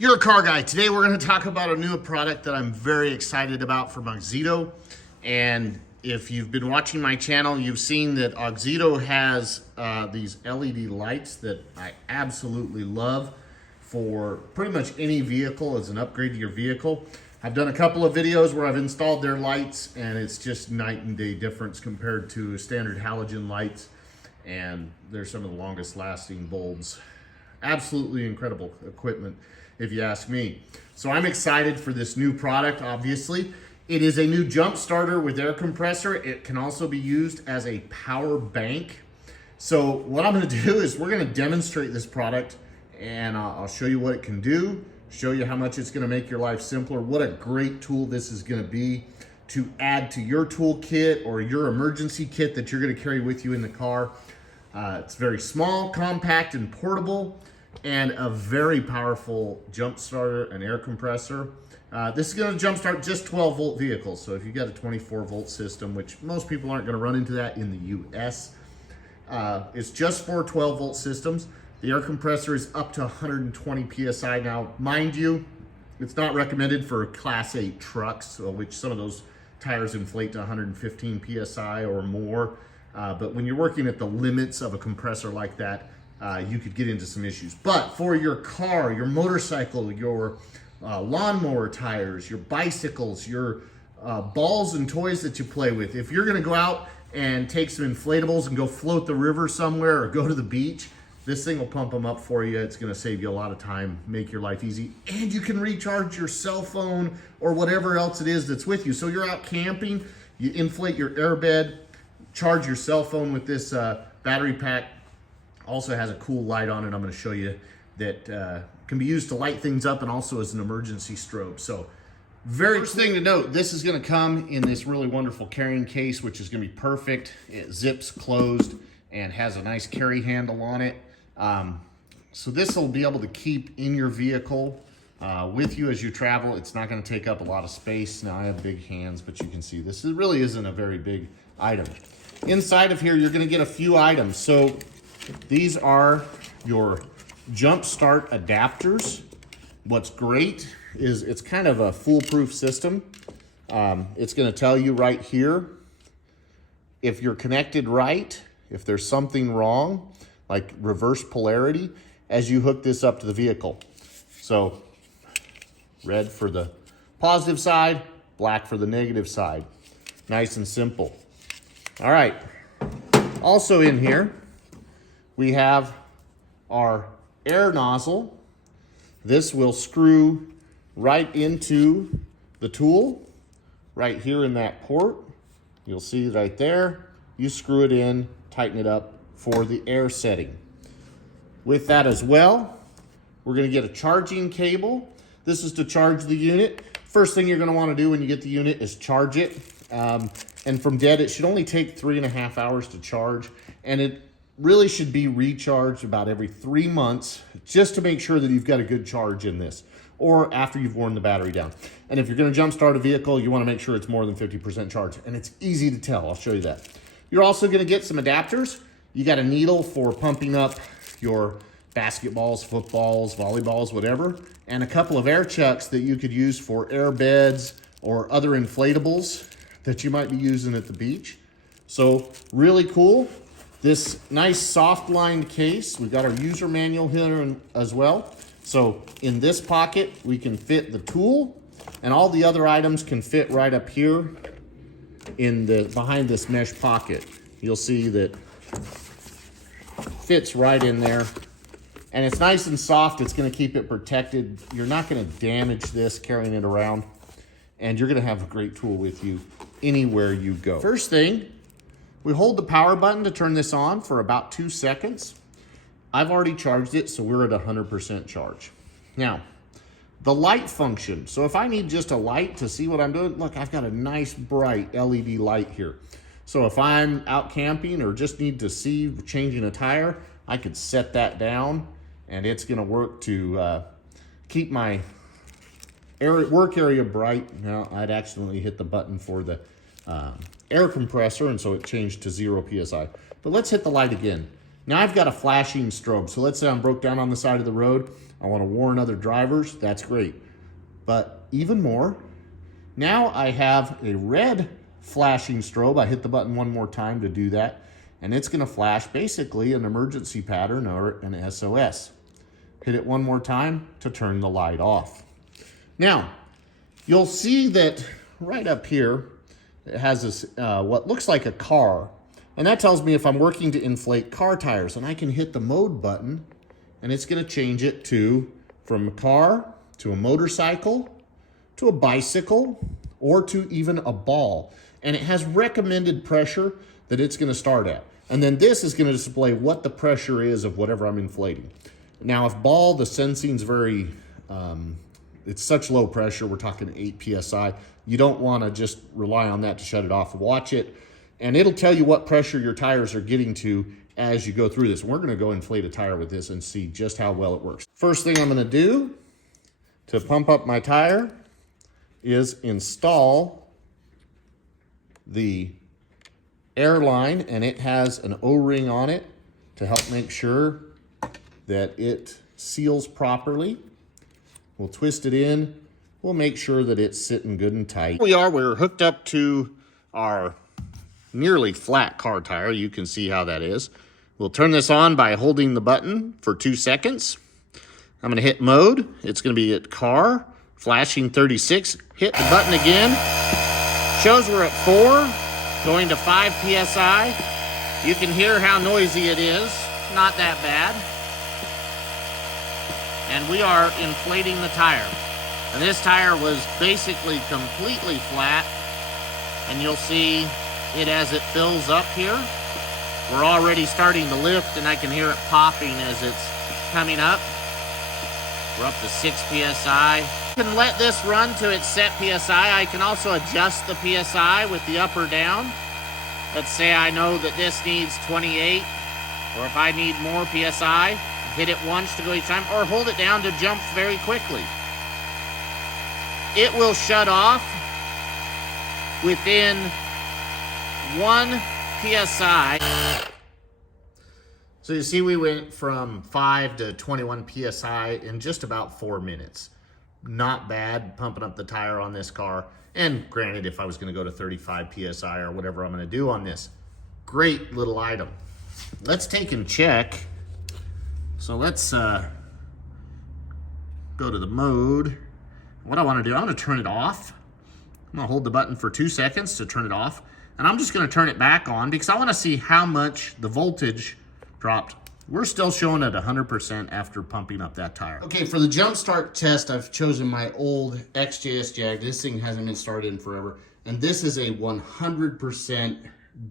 You're a car guy. Today we're going to talk about a new product that I'm very excited about from Auxito. And if you've been watching my channel, you've seen that Auxito has these LED lights that I absolutely love for pretty much any vehicle as an upgrade to your vehicle. I've done a couple of videos where I've installed their lights and it's just night and day difference compared to standard halogen lights. And they're some of the longest lasting bulbs. Absolutely incredible equipment, if you ask me. So I'm excited for this new product, obviously. It is a new jump starter with air compressor. It can also be used as a power bank. So what I'm gonna do is we're gonna demonstrate this product and I'll show you what it can do, show you how much it's gonna make your life simpler, what a great tool this is gonna be to add to your toolkit or your emergency kit that you're gonna carry with you in the car. It's very small, compact, and portable, and a very powerful jump starter and air compressor. This is going to jumpstart just 12 volt vehicles. So if you've got a 24 volt system, which most people aren't going to run into that in the US, it's just for 12 volt systems. The air compressor is up to 120 PSI. Now, mind you, it's not recommended for Class 8 trucks, which some of those tires inflate to 115 PSI or more. But when you're working at the limits of a compressor like that, you could get into some issues. But for your car, your motorcycle, your lawnmower tires, your bicycles, your balls and toys that you play with, if you're gonna go out and take some inflatables and go float the river somewhere or go to the beach, this thing will pump them up for you. It's gonna save you a lot of time, make your life easy, and you can recharge your cell phone or whatever else it is that's with you. So you're out camping, you inflate your airbed, charge your cell phone with this battery pack. Also has a cool light on it I'm going to show you that can be used to light things up and also as an emergency strobe. So first thing to note, this is going to come in this really wonderful carrying case, which is going to be perfect. It zips closed and has a nice carry handle on it. So this will be able to keep in your vehicle with you as you travel. It's not going to take up a lot of space. Now I have big hands, but you can see this really isn't a very big item. Inside of here, you're going to get a few items. So these are your jump start adapters. What's great is it's kind of a foolproof system. It's going to tell you right here if you're connected right, if there's something wrong, like reverse polarity, as you hook this up to the vehicle. So red for the positive side, black for the negative side. Nice and simple. All right, also in here, we have our air nozzle. This will screw right into the tool, right here in that port. You'll see right there. You screw it in, tighten it up for the air setting. With that as well, we're gonna get a charging cable. This is to charge the unit. First thing you're gonna wanna do when you get the unit is charge it. And from dead, it should only take 3.5 hours to charge. And it really should be recharged about every 3 months just to make sure that you've got a good charge in this, or after you've worn the battery down. And if you're gonna jump start a vehicle, you wanna make sure it's more than 50% charge. And it's easy to tell, I'll show you that. You're also gonna get some adapters. You got a needle for pumping up your basketballs, footballs, volleyballs, whatever, and a couple of air chucks that you could use for air beds or other inflatables that you might be using at the beach. So really cool. This nice soft lined case. We've got our user manual here as well. So in this pocket, we can fit the tool, and all the other items can fit right up here in the behind this mesh pocket. You'll see that fits right in there. And it's nice and soft. It's gonna keep it protected. You're not gonna damage this carrying it around, and you're gonna have a great tool with you anywhere you go. First thing, we hold the power button to turn this on for about 2 seconds. I've already charged it, so we're at 100% charge. Now, the light function. So if I need just a light to see what I'm doing, look, I've got a nice bright LED light here. So if I'm out camping or just need to see changing a tire, I could set that down and it's gonna work to keep my work area bright. Now, I'd accidentally hit the button for the air compressor, and so it changed to 0 PSI. But let's hit the light again. Now I've got a flashing strobe. So let's say I'm broke down on the side of the road. I want to warn other drivers. That's great. But even more, now I have a red flashing strobe. I hit the button one more time to do that, and it's going to flash basically an emergency pattern or an SOS. Hit it one more time to turn the light off. Now, you'll see that right up here, it has this, what looks like a car, and that tells me if I'm working to inflate car tires, and I can hit the mode button, and it's going to change it from a car to a motorcycle to a bicycle or to even a ball. And it has recommended pressure that it's going to start at. And then this is going to display what the pressure is of whatever I'm inflating. Now, if ball, the sensing's very, it's such low pressure, we're talking 8 PSI, you don't want to just rely on that to shut it off. Watch it, and it'll tell you what pressure your tires are getting to as you go through this. And we're going to go inflate a tire with this and see just how well it works. First thing I'm going to do to pump up my tire is install the airline, and it has an O-ring on it to help make sure that it seals properly. We'll twist it in. We'll make sure that it's sitting good and tight. We're hooked up to our nearly flat car tire. You can see how that is. We'll turn this on by holding the button for 2 seconds. I'm gonna hit mode. It's gonna be at car, flashing 36. Hit the button again. Shows we're at 4, going to 5 PSI. You can hear how noisy it is. Not that bad. And we are inflating the tire. And this tire was basically completely flat. And you'll see it as it fills up here. We're already starting to lift, and I can hear it popping as it's coming up. We're up to 6 PSI. I can let this run to its set PSI. I can also adjust the PSI with the up or down. Let's say I know that this needs 28, or if I need more PSI, hit it once to go each time, or hold it down to jump very quickly. It will shut off within 1 PSI. So you see we went from 5 to 21 PSI in just about 4 minutes. Not bad pumping up the tire on this car. And granted, if I was gonna go to 35 PSI or whatever I'm gonna do on this, great little item. Let's take and check. So let's go to the mode. What I wanna do, I'm gonna turn it off. I'm gonna hold the button for 2 seconds to turn it off. And I'm just gonna turn it back on because I wanna see how much the voltage dropped. We're still showing at 100% after pumping up that tire. Okay, for the jump start test, I've chosen my old XJS Jag. This thing hasn't been started in forever. And this is a 100%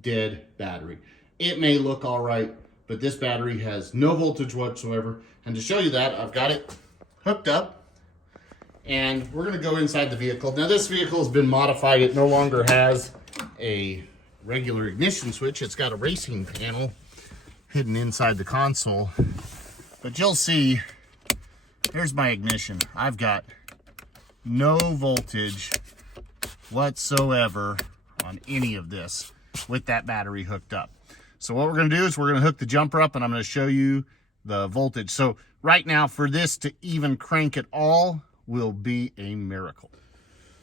dead battery. It may look all right, but this battery has no voltage whatsoever. And to show you that, I've got it hooked up. And we're gonna go inside the vehicle. Now this vehicle has been modified. It no longer has a regular ignition switch. It's got a racing panel hidden inside the console. But you'll see, here's my ignition. I've got no voltage whatsoever on any of this with that battery hooked up. So what we're gonna do is we're gonna hook the jumper up, and I'm gonna show you the voltage. So right now, for this to even crank at all will be a miracle.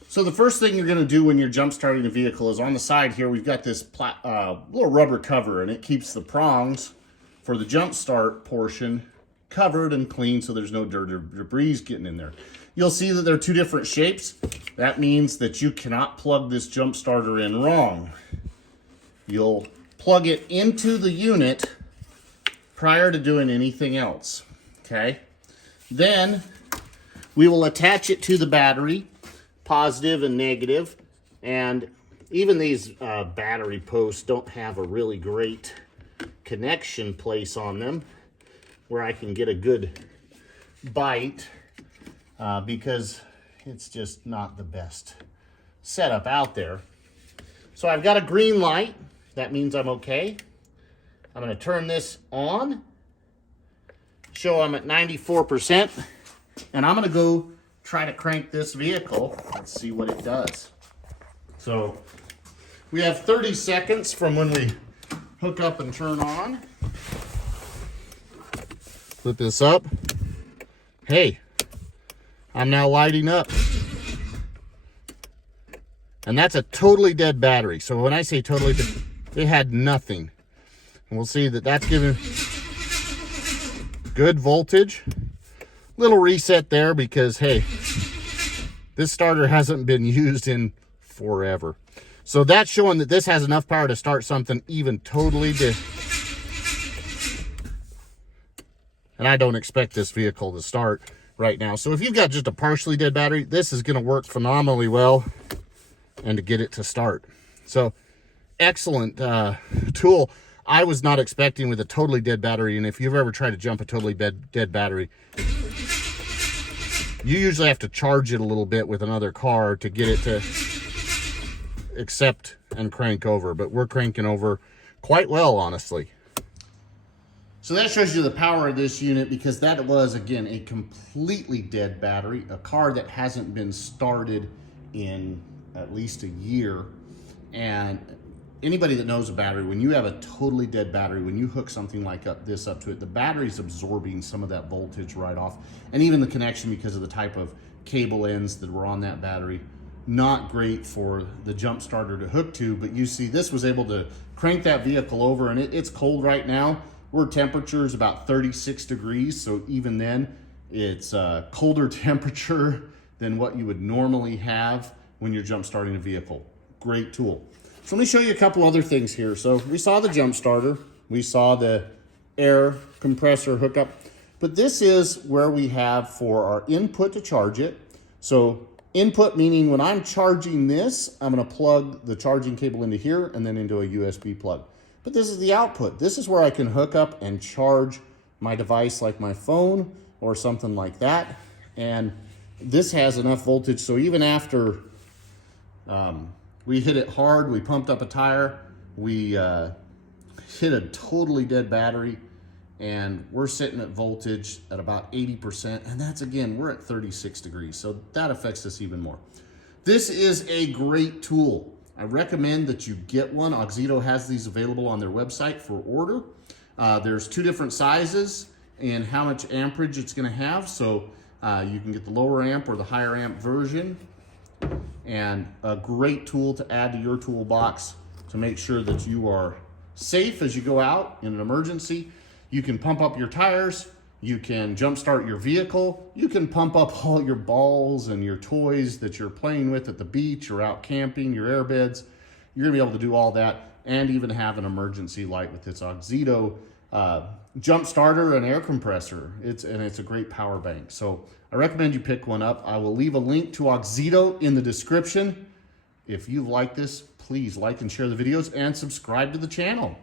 So the first thing you're gonna do when you're jump starting a vehicle is on the side here, we've got this little rubber cover, and it keeps the prongs for the jump start portion covered and clean so there's no dirt or debris getting in there. You'll see that there are 2 different shapes. That means that you cannot plug this jump starter in wrong. You'll plug it into the unit prior to doing anything else, okay? Then we will attach it to the battery, positive and negative, and even these battery posts don't have a really great connection place on them where I can get a good bite because it's just not the best setup out there. So I've got a green light. That means I'm okay. I'm gonna turn this on, show I'm at 94%, and I'm gonna go try to crank this vehicle. Let's see what it does. So we have 30 seconds from when we hook up and turn on. Put this up. Hey, I'm now lighting up. And that's a totally dead battery. So when I say totally dead, it had nothing. And we'll see that that's giving good voltage. Little reset there because, hey, this starter hasn't been used in forever. So that's showing that this has enough power to start something even totally dead. And I don't expect this vehicle to start right now. So if you've got just a partially dead battery, this is going to work phenomenally well and to get it to start. So excellent tool. I was not expecting with a totally dead battery. And if you've ever tried to jump a totally dead battery, you usually have to charge it a little bit with another car to get it to accept and crank over. But we're cranking over quite well, honestly. So that shows you the power of this unit, because that was, again, a completely dead battery, a car that hasn't been started in at least a year. And anybody that knows a battery, when you have a totally dead battery, when you hook something like this up to it, the battery's absorbing some of that voltage right off. And even the connection, because of the type of cable ends that were on that battery, not great for the jump starter to hook to. But you see, this was able to crank that vehicle over, and it's cold right now. Our temperature is about 36 degrees, so even then, it's a colder temperature than what you would normally have when you're jump starting a vehicle. Great tool. So let me show you a couple other things here. So we saw the jump starter, we saw the air compressor hookup, but this is where we have for our input to charge it. So input meaning when I'm charging this, I'm going to plug the charging cable into here and then into a USB plug. But this is the output. This is where I can hook up and charge my device like my phone or something like that. And this has enough voltage, so even after we hit it hard, we pumped up a tire, we hit a totally dead battery, and we're sitting at voltage at about 80%. And that's, again, we're at 36 degrees, so that affects us even more. This is a great tool. I recommend that you get one. Auxito has these available on their website for order. There's two different sizes and how much amperage it's going to have. So you can get the lower amp or the higher amp version. And a great tool to add to your toolbox to make sure that you are safe as you go out in an emergency. You can pump up your tires. You can jumpstart your vehicle. You can pump up all your balls and your toys that you're playing with at the beach or out camping, your air beds. You're gonna be able to do all that and even have an emergency light with this Auxito Jump Starter and Air Compressor. It's a great power bank. So I recommend you pick one up. I will leave a link to Auxito in the description. If you've liked this, please like and share the videos and subscribe to the channel.